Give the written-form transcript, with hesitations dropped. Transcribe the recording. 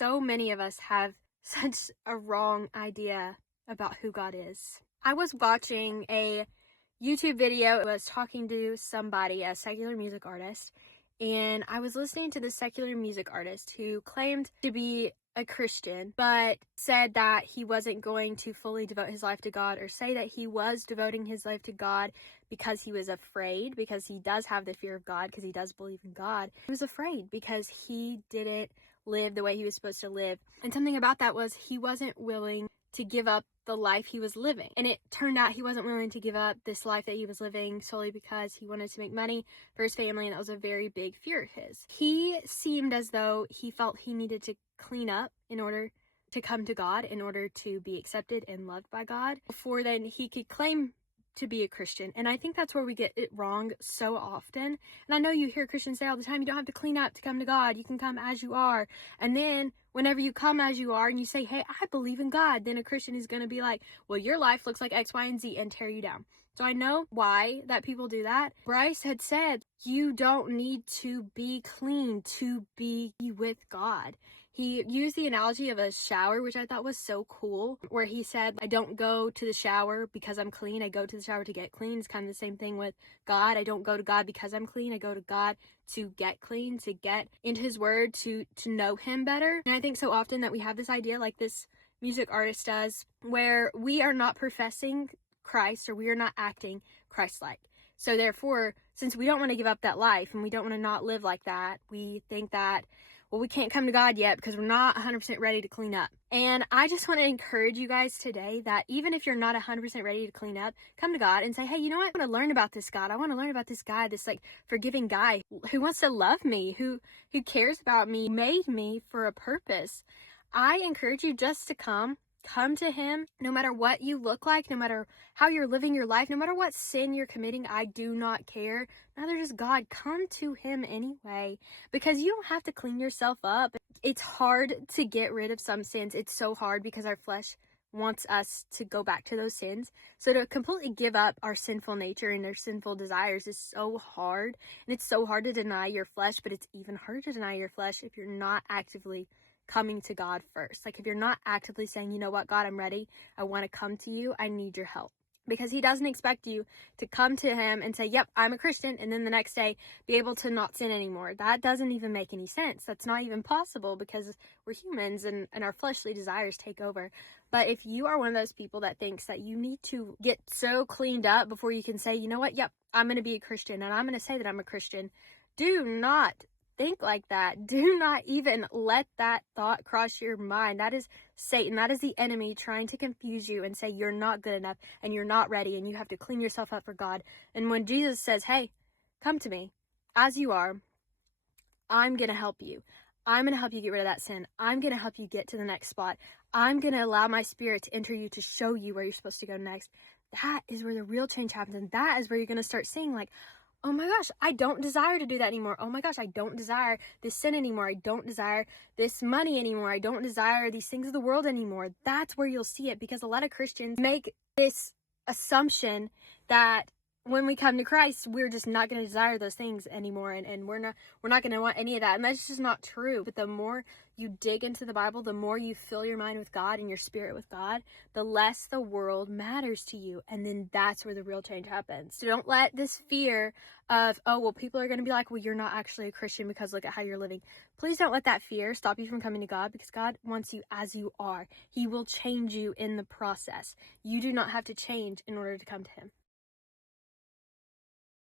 so many of us have such a wrong idea about who God is. I was watching a YouTube video. It was talking to somebody, a secular music artist, and I was listening to the secular music artist who claimed to be a Christian, but said that he wasn't going to fully devote his life to God, or say that he was devoting his life to God because he was afraid, because he does have the fear of God, because he does believe in God. He was afraid because he didn't live the way he was supposed to live. And something about that was he wasn't willing to give up the life he was living. And it turned out he wasn't willing to give up this life that he was living solely because he wanted to make money for his family, and that was a very big fear of his. He seemed as though he felt he needed to clean up in order to come to God, in order to be accepted and loved by God, before then he could claim to be a Christian. And I think that's where we get it wrong so often. And I know you hear Christians say all the time, you don't have to clean up to come to God. You can come as you are. And then whenever you come as you are and you say, hey, I believe in God, then a Christian is going to be like, well, your life looks like X, Y, and Z, and tear you down. So I know why that people do that. Bryce had said, you don't need to be clean to be with God. He used the analogy of a shower, which I thought was so cool, where he said, I don't go to the shower because I'm clean. I go to the shower to get clean. It's kind of the same thing with God. I don't go to God because I'm clean. I go to God to get clean, to get into his word, to know him better. And I think so often that we have this idea, like this music artist does, where we are not professing Christ, or we are not acting Christ-like. So therefore, since we don't want to give up that life and we don't want to not live like that, we think that, well, we can't come to God yet because we're not 100% ready to clean up. And I just want to encourage you guys today that even if you're not 100% ready to clean up, come to God and say, hey, you know what? I want to learn about this God. I want to learn about this guy, this like forgiving guy who wants to love me, who cares about me, made me for a purpose. I encourage you just to come to him, no matter what you look like, no matter how you're living your life, no matter what sin you're committing. I do not care. Neither does God. Come to him anyway, because you don't have to clean yourself up. It's hard to get rid of some sins. It's so hard because our flesh wants us to go back to those sins. So to completely give up our sinful nature and our sinful desires is so hard. And it's so hard to deny your flesh, but it's even harder to deny your flesh if you're not actively coming to God first. Like if you're not actively saying, you know what, God, I'm ready. I want to come to you. I need your help. Because he doesn't expect you to come to him and say, yep, I'm a Christian, and then the next day be able to not sin anymore. That doesn't even make any sense. That's not even possible because we're humans and our fleshly desires take over. But if you are one of those people that thinks that you need to get so cleaned up before you can say, you know what, yep, I'm going to be a Christian and I'm going to say that I'm a Christian, do not think like that. Do not even let that thought cross your mind. That is Satan. That is the enemy trying to confuse you and say you're not good enough and you're not ready and you have to clean yourself up for God. And when Jesus says, hey, come to me as you are, I'm going to help you. I'm going to help you get rid of that sin. I'm going to help you get to the next spot. I'm going to allow my spirit to enter you to show you where you're supposed to go next. That is where the real change happens. And that is where you're going to start seeing like, oh my gosh, I don't desire to do that anymore. Oh my gosh, I don't desire this sin anymore. I don't desire this money anymore. I don't desire these things of the world anymore. That's where you'll see it, because a lot of Christians make this assumption that when we come to Christ, we're just not going to desire those things anymore, and we're not going to want any of that. And that's just not true. But the more you dig into the Bible, the more you fill your mind with God and your spirit with God, the less the world matters to you. And then that's where the real change happens. So don't let this fear of, oh, well, people are going to be like, well, you're not actually a Christian because look at how you're living. Please don't let that fear stop you from coming to God, because God wants you as you are. He will change you in the process. You do not have to change in order to come to him.